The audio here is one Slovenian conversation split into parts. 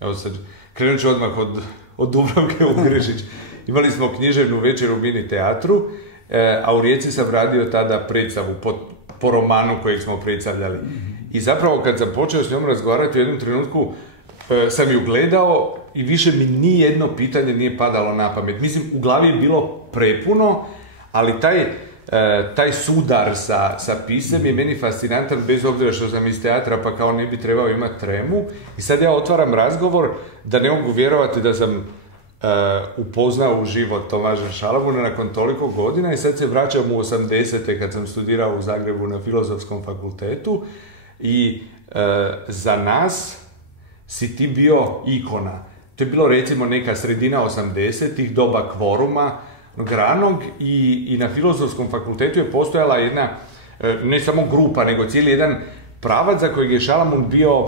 Evo sad, krenut ću odmah od Dubravke u Grešić. Imali smo književnu večer u Mini teatru, a u Rijeci sam radio tada predstavu po romanu kojeg smo predstavljali. I zapravo kad sam počeo s njom razgovarati u jednom trenutku, sam ju gledao i više mi nijedno pitanje nije padalo na pamet. Mislim, u glavi je bilo prepuno, ali taj sudar sa pisem je meni fascinantan, bez obzira što sam iz teatra pa kao ne bi trebao imati tremu. I sad ja otvaram razgovor da ne mogu vjerovati da sam upoznao u život Tomaža Šalamuna nakon toliko godina i sad se vraćam u 80. kad sam studirao u Zagrebu na Filozofskom fakultetu i za nas si ti bio ikona. To je bilo recimo neka sredina 80-ih, doba kvoruma granog i na Filozofskom fakultetu je postojala jedna, ne samo grupa, nego cijeli jedan pravac za kojeg je Šalamun bio,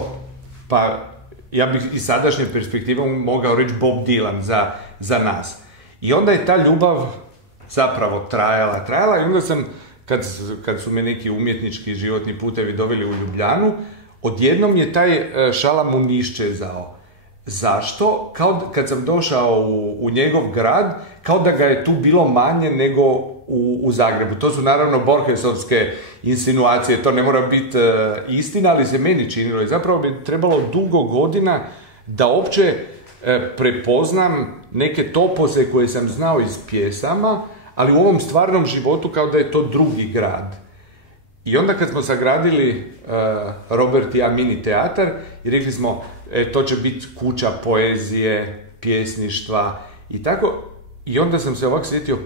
pa ja bih iz sadašnje perspektive mogao reći Bob Dylan za nas. I onda je ta ljubav zapravo trajala i onda sam, kad su me neki umjetnički životni putevi doveli u Ljubljanu, odjednom je taj Šalamun iščezao. Zašto? Kao kad sam došao u njegov grad, kao da ga je tu bilo manje nego u Zagrebu. To su naravno Borgesovske insinuacije, to ne mora biti istina, ali se meni činilo. I zapravo bi trebalo dugo godina da uopće prepoznam neke topose koje sam znao iz pjesama, ali u ovom stvarnom životu kao da je to drugi grad. I onda kad smo sagradili Robert i ja Mini teatar i rekli smo to će biti kuća poezije, pjesništva i tako. I onda sam se ovako sjetio,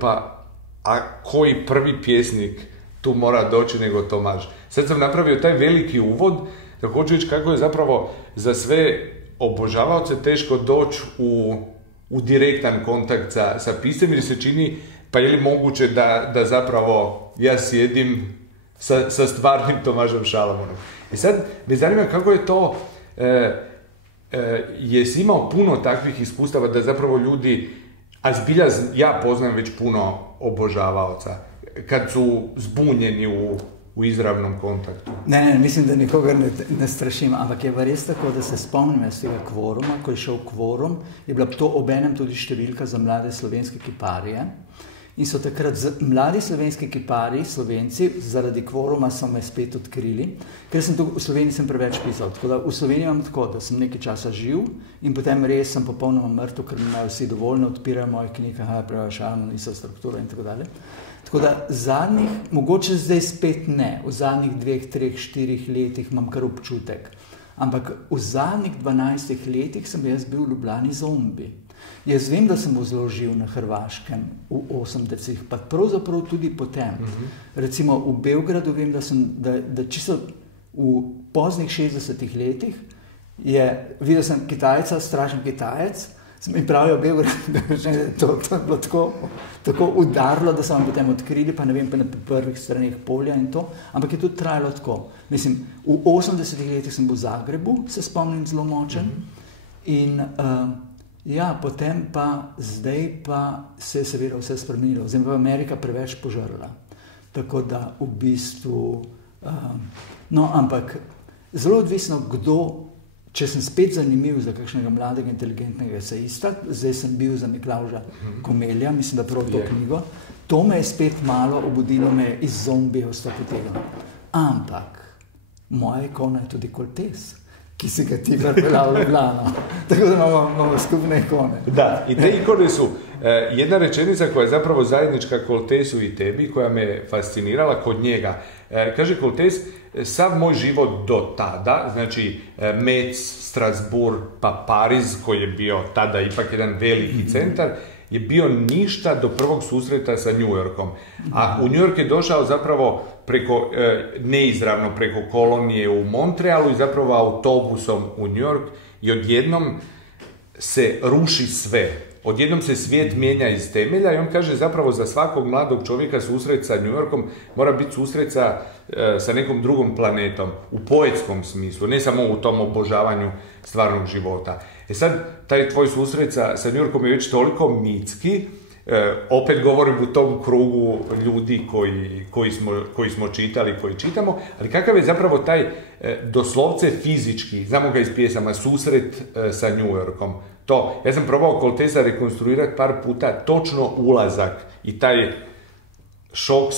a koji prvi pjesnik tu mora doći nego Tomaž. Sad sam napravio taj veliki uvod da hoću reći kako je zapravo za sve obožavaoce teško doći u direktan kontakt sa pisem, jer se čini, pa je li moguće da zapravo ja sjedim sa stvarnim Tomažom Šalamunom. I sad me zanima kako je to, jesi imao puno takvih iskustava da zapravo ljudi, a zbilja ja poznam već puno obožavaoca, kad su zbunjeni u izravnom kontaktu. Ne, mislim da nikoga ne strašim, ampak je pa res tako, da se spomnim iz tega kvoruma, ko je šel kvorum, je bila to obenem tudi številka za mlade slovenske kiparije. In so takrat mladi slovenski kiparji, Slovenci, zaradi kvoruma so me spet odkrili, ker sem tu v Sloveniji sem preveč pisal. Tako da v Sloveniji imam tako, da sem nekaj časa živ in potem res sem popolnoma mrtev, ker imajo vsi dovoljno, odpirajo moje knjige, pravi Šalamun, niso struktura in tako dalje. Tako da zadnjih, mogoče zdaj spet ne, v zadnjih 2, 3, 4 letih imam kar občutek, ampak v zadnjih 12 letih sem jaz bil v Ljubljani zombi. Jaz vem, da sem bil zelo živ na Hrvaškem v 80-ih, pa pravzaprav tudi potem. Recimo v Beogradu vem, da čisto v poznih 60-ih letih videl sem Kitajca, strašen Kitajec, mi pravijo Beograd, da je to bilo tako udarilo, da so vam potem odkrili, pa ne vem, pa na prvih straneh polja in to, ampak je tudi trajalo tako. Mislim, v 80-ih letih sem bil v Zagrebu, se spomnim zelo močen, in ja, potem pa, zdaj pa se je seveda vse spremenilo. Zdaj pa Amerika preveč požrla. Tako da v bistvu, no, ampak zelo odvisno, kdo, če sem spet zanimiv za kakšnega mladega, inteligentnega esejista, zdaj sem bil za Miklavža Komelja, mislim, da prav to knjigo, to me je spet malo obudilo, me je iz zombijev potegnilo. Ampak moja ikona je tudi Koltes, ki si ga ti pripeljal v Ljubljano. Tako da imamo skupne ikone. Da, i te ikone su jedna rečenica koja je zapravo zajednička Koltesu i tebi, koja me fascinirala kod njega. Kaže Koltes, sav moj život do tada, znači Metz, Strasbourg, pa Pariz, koji je bio tada ipak jedan veliki centar, je bio ništa do prvog susreta sa New Yorkom. A u New York je došao zapravo neizravno preko kolonije u Montrealu i zapravo autobusom u New York i odjednom se ruši sve. Odjednom se svijet mijenja iz temelja i on kaže zapravo za svakog mladog čovjeka susret sa New Yorkom mora biti susret sa nekom drugom planetom, u poetskom smislu, ne samo u tom obožavanju stvarnog života. Sad, taj tvoj susret sa New Yorkom je već toliko mitski opet govorim u tom krugu ljudi koji smo čitali, koji čitamo, ali kakav je zapravo taj doslovce fizički, znamo ga iz pjesama, susret sa New Yorkom. To, ja sam probao Kolteza rekonstruirati par puta, točno ulazak i taj šok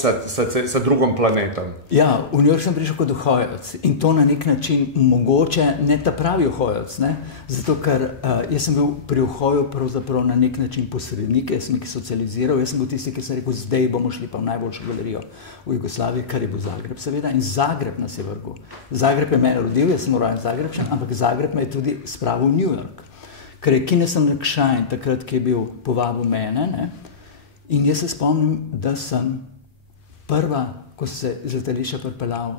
sa drugom planetom. Ja, v New York sem prišel kot Ohojevec in to na nek način mogoče ne ta pravi Ohojevec, ne? Zato ker jaz sem bil pri Ohoju pravzaprav na nek način posrednik, jaz sem jih socializiral, jaz sem bil tisti, ki sem rekel, zdaj bomo šli pa v najboljšo galerijo v Jugoslaviji, kar je bil Zagreb seveda, in Zagreb nas je vrgel. Zagreb je mene rodil, jaz sem rojen Zagrebčan, ampak Zagreb me je tudi spravil v New York. Ker je Kinesan Nakšajn takrat, ki je bil povabil mene, ne? In jaz se spomnim, da sem prva, ko se iz letališča pripeljal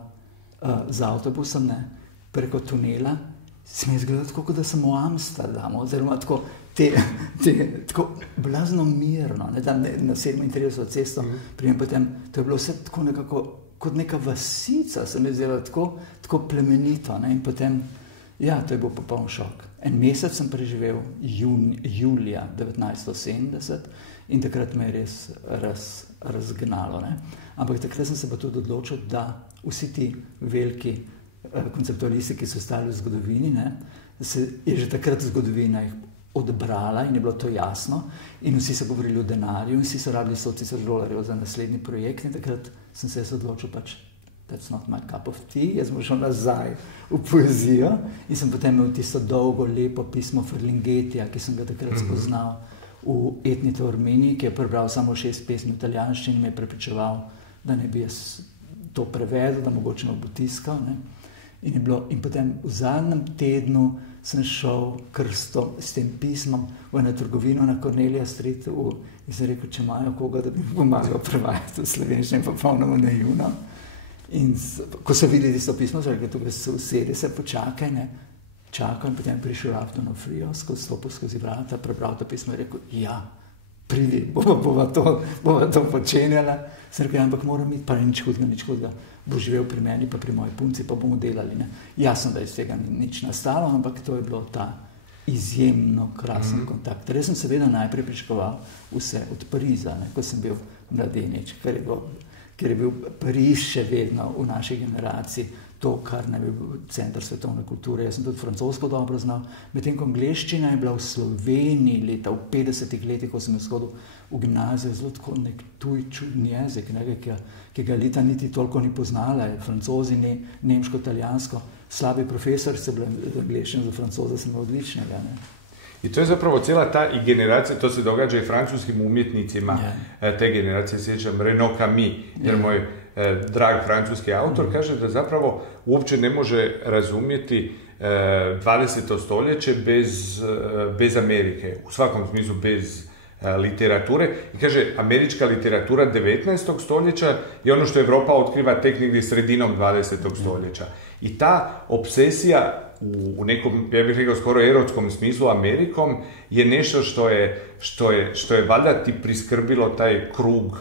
z avtobusom, ne, preko tunela, se mi je izgledalo tako, kot da sem v Amsterdamu, oziroma tako blazno mirno, ne, tam na 37 cesto, prijem potem, to je bilo vse tako nekako, kot neka vasica, se mi je zdelo tako plemenito, ne, in potem, ja, to je bil popoln šok. En mesec sem preživel julija 1970 in takrat me je res razgnalo. Ne? Ampak takrat sem se pa tudi odločil, da vsi ti veliki konceptualisti, ki so stali v zgodovini, ne, je že takrat zgodovina jih odbrala in je bilo to jasno in vsi so govorili o denarju in vsi so rabili $100,000 za naslednji projekt in takrat sem se odločil pač, that's not my cup of tea, jaz sem šel nazaj v poezijo in sem potem imel tisto dolgo, lepo pismo Ferlingetija, ki sem ga takrat spoznal v Etnite v Armeniji, ki je prebral samo 6 pesmi v italijanščini in me je prepričeval, da ne bi jaz to prevedel, da mogoče me bo tiskal. Ne? In potem v zadnjem tednu sem šel s tem pismom v eno trgovino na Cornelia Street in sem rekel, če imajo koga, da bi mi pomagal prevajati v slovenščino, popolnoma naivno. In ko so videli tisto pismo, so rekli, tukaj se usedi, se počakaj, ne, čakal in potem prišel Afton of Rio, skozi vrata, prebral to pismo in rekel, ja, pridi, bova to počenjala. Sem rekel, ampak moram iti, pa nič hudega, bo živel pri meni, pa pri moji punci, pa bomo delali. Ne. Jasno, da iz tega ni nič nastalo, ampak to je bilo ta izjemno krasen kontakt. Res sem seveda najprej pričakoval vse od Pariza, ne, ko sem bil mladenič, ker je bil Pariz še vedno v naši generaciji to, kar ne bi bil center svetovne kulture. Jaz sem tudi francosko dobro znal, medtem ko angleščina je bila v Sloveniji leta v 50-ih letih, ko sem shodil v gimnazijo, zelo tako nek tuj čudni jezik, ki ga leta niti toliko ni poznala, francozi, nemško, italijansko, slabi profesor se bila angleščina, za francoza sem odličnega. Ne. I to je zapravo cijela ta i generacija, to se događa i francuskim umjetnicima te generacije, sjećam Renaud Camus, jer moj drag francuski autor kaže da zapravo uopće ne može razumjeti 20. stoljeće bez Amerike, u svakom smislu bez literature. I kaže, američka literatura 19. stoljeća je ono što Europa otkriva tek negdje sredinom 20. stoljeća. I ta obsesija u nekom, ja bih rekao, skoro erotskom smislu Amerikom je nešto što je valjda ti priskrbilo taj krug,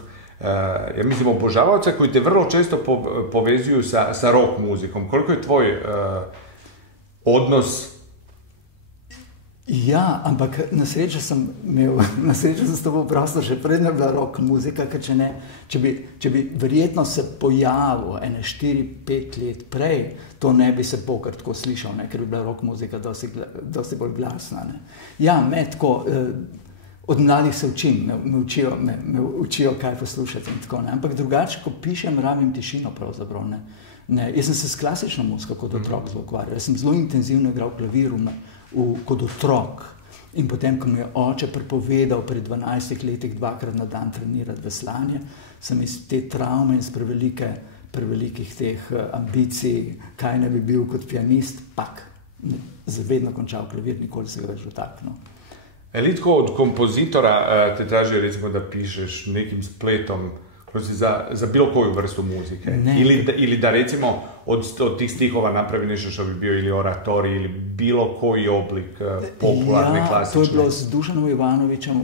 ja mislim, obožavaoca koji te vrlo često povezuju sa rock muzikom. Koliko je tvoj odnos? Ja, ampak na srečo sem s tobou prosto še predno bila rock muzika, ker če bi verjetno se pojavil 4-5 let prej, to ne bi se pokar tako slišal, ne, ker bi bila rock muzika dosti bolj glasna. Ne. Ja, me tako, od mladih se učim, me učijo kaj poslušati in tako, ne. Ampak drugače, ko pišem, rabim tišino pravzaprav. Ne. Jaz sem se s klasično muziko kot otrok zelo ukvarjal, jaz sem zelo intenzivno igral klavir kot otrok. In potem, ko mi je oče prepovedal pri 12 letih 2-krat na dan trenirati veslanje, sem iz te travme in z prevelikih teh ambicij, kaj ne bi bil kot pianist, zavedno končal klavir, nikoli se ga več dotaknil. Ali tko od kompozitora te traži, recimo, da pišeš nekim spletom za bilo koju vrstu muzike? Ili da, recimo, od tih stihova napravi nešto što bi bio ili oratorij ili bilo koji oblik popularne, klasične? Ja, to je bilo s Dušanom Ivanovićem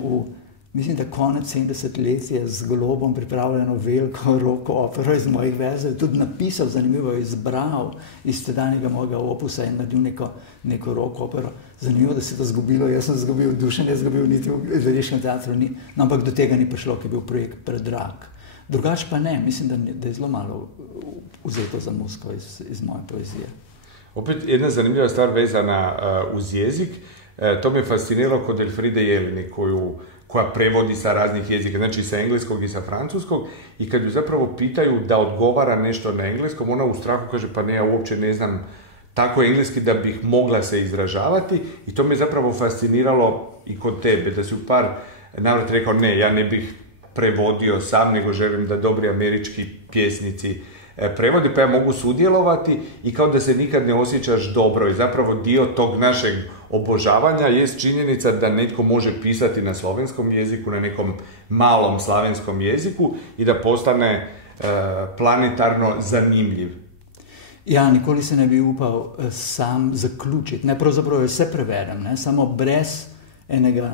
mislim, da konec 70 je z Globom pripravljeno veliko rock opero iz mojih verzov, tudi napisal, zanimivo, izbral iz tedanjega mojega opusa in naredil neko rock opero. Zanimivo, da se je to zgubilo, jaz sem zgubil dušen, jaz zgubil niti v gledališkem teatru, no, ampak do tega ni prišlo, ker je bil projekt predrag. Drugače pa ne, mislim, da je zelo malo vzeto za muziko iz moje poezije. Opet jedna zanimljiva stvar vezana uz jezik, to me fasciniralo kod Elfride Jelini, koja prevodi sa raznih jezika, znači sa engleskog i sa francuskog, i kad ju zapravo pitaju da odgovara nešto na engleskom, ona u strahu kaže, pa ne, ja uopće ne znam tako engleski da bih mogla se izražavati, i to me zapravo fasciniralo i kod tebe, da si u par navrata rekao, ne, ja ne bih prevodio sam, nego želim da dobri američki pjesnici prevodi, pa ja mogu sudjelovati, i kao da se nikad ne osjećaš dobro, i zapravo dio tog našeg obožavanja jest činjenica da netko može pisati na slovenskom jeziku, na nekom malom slavenskom jeziku, i da postane planetarno zanimljiv. Ja, nikoli se ne bi upal sam zaključiti. Ne, pravzaprav vse preverjam, ne, samo brez enega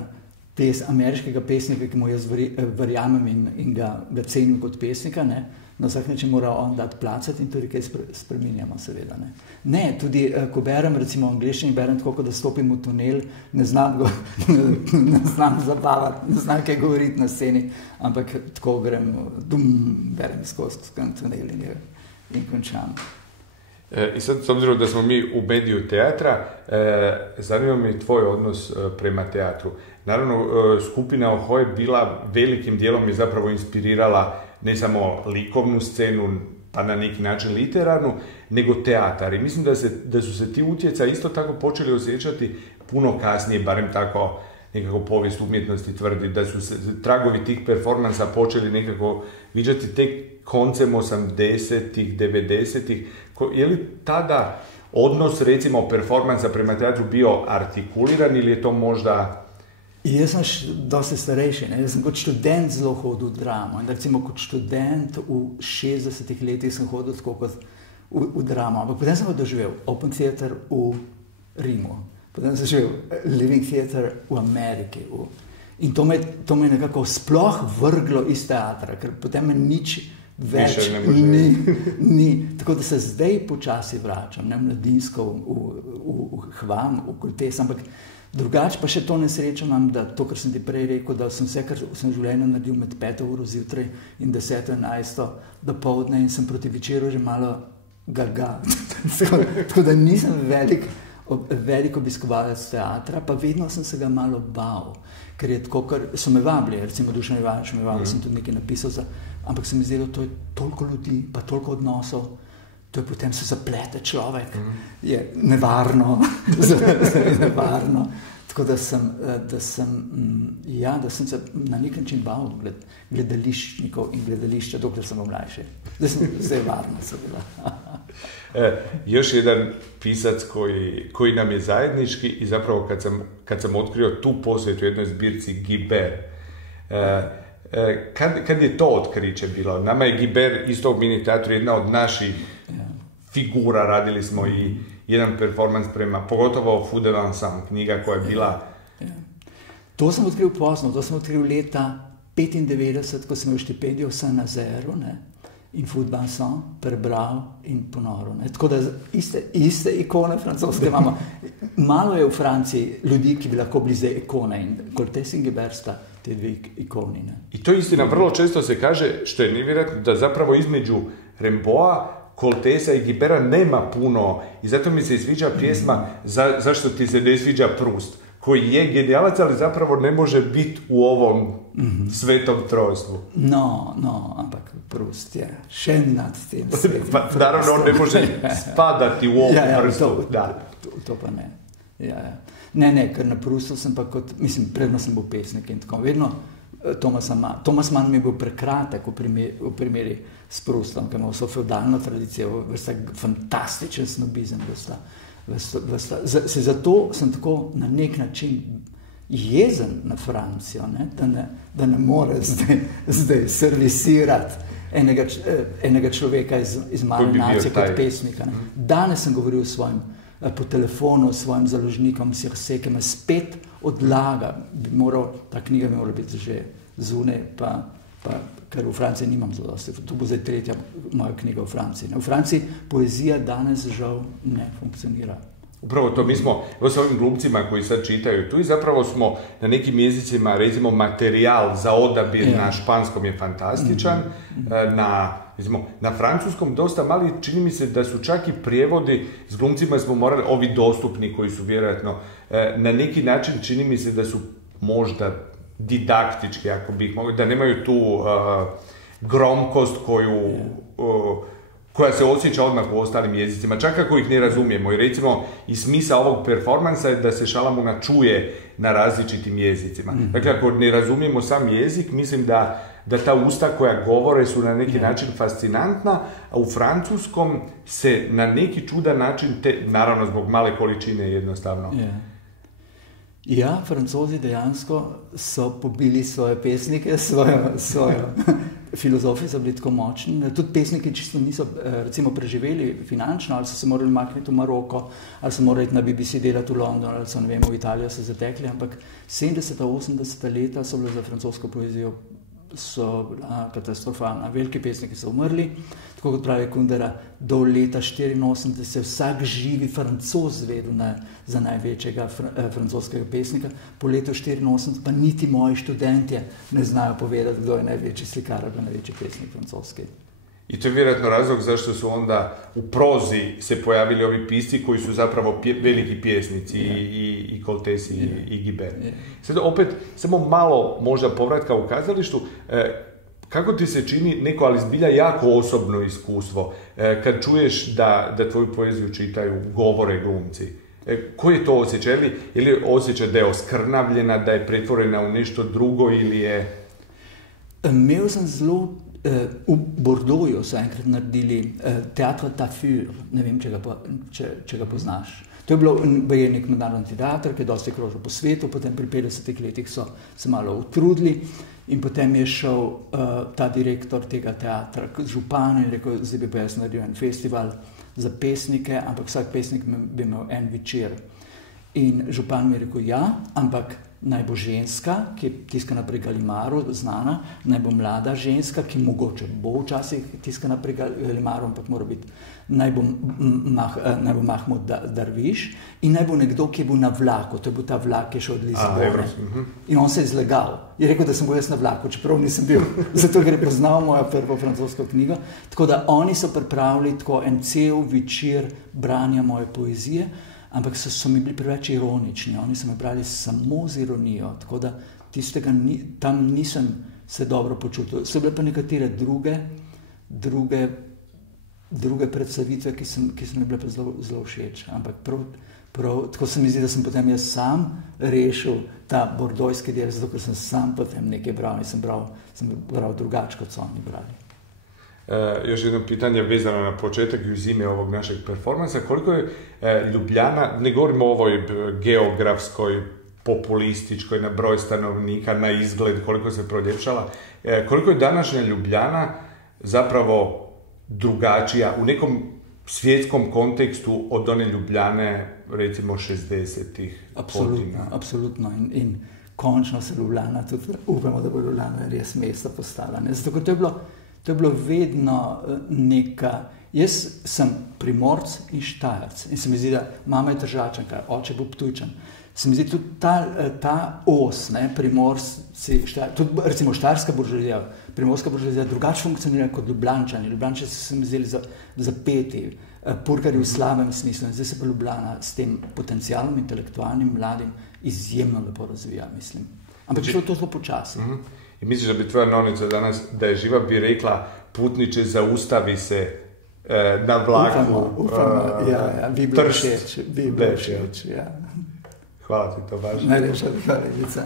ameriškega pesnika, ki mu jaz verjamem in ga cenim kot pesnika, ne, na vsak način mora on dati placati in tudi kaj spreminjamo, seveda. Ne, tudi ko berem, recimo v angleščini berem tako, da stopim v tunel, ne znam zabavati, ne znam kaj govoriti na sceni, ampak tako grem, berem skozi tunel in končam. I sad, s obzirom da smo mi u mediju teatra, zanima mi tvoj odnos prema teatru. Naravno, skupina Oho je bila velikim dijelom i zapravo inspirirala ne samo likovnu scenu, pa na neki način literarnu, nego teatar. I mislim da su se ti utjecaji isto tako počeli osjećati puno kasnije, barem tako nekako povijest umjetnosti tvrdi, da su se tragovi tih performansa počeli nekako viđati tek koncem 80-ih, 90-ih. Je li tada odnos, recimo, performansa prema teatru bio artikuliran ili je to možda... Jaz sem dosti starejši, ne? Jaz sem kot študent zelo hodil v dramo. In recimo kot študent v 60-ih letih sem hodil tako kot v dramo. Ampak potem sem pa doživel Open Theatre v Rimu. Potem sem živel Living Theatre v Ameriki. In to me je nekako sploh vrglo iz teatra, ker potem me nič več ni. Tako da se zdaj počasi vračam, ne, mladinsko v Hvam, v Kultes, ampak drugače pa še to nesrečo imam, da to, kar sem ti prej rekel, da sem vse, kar sem v življenju naredil med 5 uro zjutraj in 10-11 do poldne, in sem proti večeru že malo gaga. Tako da nisem velik obiskovalec teatra, pa vedno sem se ga malo bal, ker je tako, ker so me vabili, recimo Dušan Ivanović me vabili, sem tudi nekaj napisal, ampak se mi zdelo, to je toliko ljudi, pa toliko odnosov, to je potem se zaplete človek, je nevarno, nevarno. Tako da sem se na nek način bal gledališčnikov in gledališča, dokler sam mlajši. Zdaj je varno, seveda. Još jedan pisac koji nam je zajednički, i zapravo kad sam otkrio tu posvetu jednoj zbirci Guibert, kad je to otkriće bilo? Nama je Guibert isto u mini teatru jedna od naših figura, radili smo i jedan performans prema, pogotovo Fou de Vincent, knjiga koja je bila... To sem odkril pozno, to sem odkril leta 95, ko sem imel štipendijo v Saint-Nazaire, ne, in Fou de Vincent prebral in ponoril. Ne. Tako da iste ikone francoske imamo. Malo je v Franciji ljudi, ki bi lahko bili zdaj ikone, in Kultes in Guibert sta te dve ikoni. Ne. I to istina, vrlo često se kaže, što je nevjerojatno, da zapravo između Rimbaуда, Kultesa i Guiberta nema puno, i zato mi se sviđa pjesma Zašto ti se ne sviđa Proust, koji je genijalac, ali zapravo ne može biti u ovom svetom trojstvu. No, ampak Proust je še nad tem svetom. Pa naravno, on ne može spadati u ovom vrstu. To pa ne. Ja. Ne, ker na Proustu sem pa kot, mislim, predno sem bil pesnik in tako, vedno Thomas Mann mi je bil prekratek v primeri s Proustom, ker ima vso feudalno tradicijo, vrsta fantastičen snobizem, zato sem tako na nek način jezen na Francijo, ne? Da ne more zdaj servisirati enega človeka iz male nacije kot pesnika. Ne? Danes sem govoril s svojim po telefonu s svojim založnikom Circe, ki me spet odlaga. Ta knjiga bi morala biti že zunaj, ker v Franciji nimam zadosti. To bo zdaj tretja moja knjiga v Franciji. V Franciji poezija danes žal ne funkcionira. Upravo to, mi smo s ovim glumcima koji sad čitaju tu i zapravo smo na nekim jezicima, recimo, materijal za odabir na španskom je fantastičan, na francuskom dosta mali, čini mi se da su čak i prijevodi, s glumcima smo morali, ovi dostupni koji su vjerojatno, na neki način čini mi se da su možda didaktički, ako bih mogli, da nemaju tu gromkost koja se osjeća odmah u ostalim jezicima, čak ako ih ne razumijemo. I recimo, i smisao ovog performansa je da se Šalamuna čuje na različitim jezicima. Dakle, ako ne razumijemo sam jezik, mislim da ta usta koja govore su na neki način fascinantna, a u francuskom se na neki čudan način, naravno zbog male količine jednostavno. Ja, Francozi dejansko so pobili svoje pesnike, svojo filozofijo so bili tako močni. Tudi pesniki čisto niso recimo preživeli finančno, ali so se morali makniti v Maroko, ali so morali na BBC delati v London, ali so, ne vem, v Italijo se zatekli, ampak 70-80 leta so bile za francosko poezijo katastrofalna. Veliki pesniki so umrli, tako kot pravi Kundera, do leta 1984 se vsak živi Francoz zvedel za največjega francoskega pesnika, po letu 1984 pa niti moji študentje ne znajo povedati, kdo je največji slikar ali največji pesnik francoski. I to je vjerojatno razlog zašto su onda u prozi se pojavili ovi pisci koji su zapravo veliki pjesnici, i Coltesi i Guibert. Sad opet, samo malo možda povratka u kazalištu, kako ti se čini neko, ali zbilja jako osobno iskustvo, kad čuješ da tvoju poeziju čitaju, govore glumci? Koji je to osjećaj? Je li osjećaj da je oskrnavljena, da je pretvorena u nešto drugo ili je... Imel sem zelo... V Bordeauxu so enkrat naredili Teatro Tafur, ne vem, če ga poznaš. To je bil nek mednarodni teater, ki je dosti krožil po svetu, potem pri 50 letih so se malo utrudili in potem je šel ta direktor tega teatra k županu in rekel, zdaj bi pa jaz naredil en festival za pesnike, ampak vsak pesnik bi imel en večer. In župan mi je rekel, ja, ampak naj bo ženska, ki je tiskana pri Gallimaru, znana, naj bo mlada ženska, ki mogoče bo včasih tiskana pri Gallimaru, ampak mora biti, naj bo Mahmud Darviš in naj bo nekdo, ki je bil na vlaku, to je bil ta vlak, ki je šel od Lizbone. In on se je zlegal. Je rekel, da sem bil jaz na vlaku, čeprav nisem bil, zato ker je poznal mojo prvo francosko knjigo. Tako da oni so pripravili tako en cel večer branja moje poezije, ampak so mi bili preveč ironični, oni so me brali samo z ironijo, tako da tistega tam nisem se dobro počutil. So bile pa nekatere druge predstavitve, ki so mi bile pa zelo všeč, ampak prav, tako se mi zdi, da sem potem jaz sam rešil ta bordojski del, zato ker sem sam potem nekaj bral, sem bral drugače, kot so oni brali. Još jedno pitanje vezano na početak i zime ovog našeg performansa. Koliko je Ljubljana, ne govorimo o ovoj geografskoj, populističkoj, na broj stanovnika, na izgled, koliko se proljepšala, koliko je današnja Ljubljana zapravo drugačija u nekom svjetskom kontekstu od one Ljubljane, recimo 60-ih godina? Apsolutno. In končno se Ljubljana, tudi upamo, da bo Ljubljana res mesto postala. Zato, ker to je bilo vedno neka... Jaz sem Primorc in Štajerc in se mi zdi, da mama je Tržačanka, oče bo Ptujčan. Se mi zdi tudi ta os, Primorci, tudi recimo štajerska buržoazija, primorska buržoazija drugače funkcionira kot Ljubljančani. Ljubljančani so se mi zdeli zapeti, purgarji v slabem smislu. In zdaj se pa Ljubljana s tem potencialom intelektualnim, mladim, izjemno lepo razvija, mislim. Ampak šlo to zelo počasno. I misliš da bi tvoja novica danas, da je živa, bi rekla, putniče, zaustavi se na vlaku. Ufamo, ja, bi bilo všeč, ja. Hvala ti, to važno. Najlepša hvala, Lica.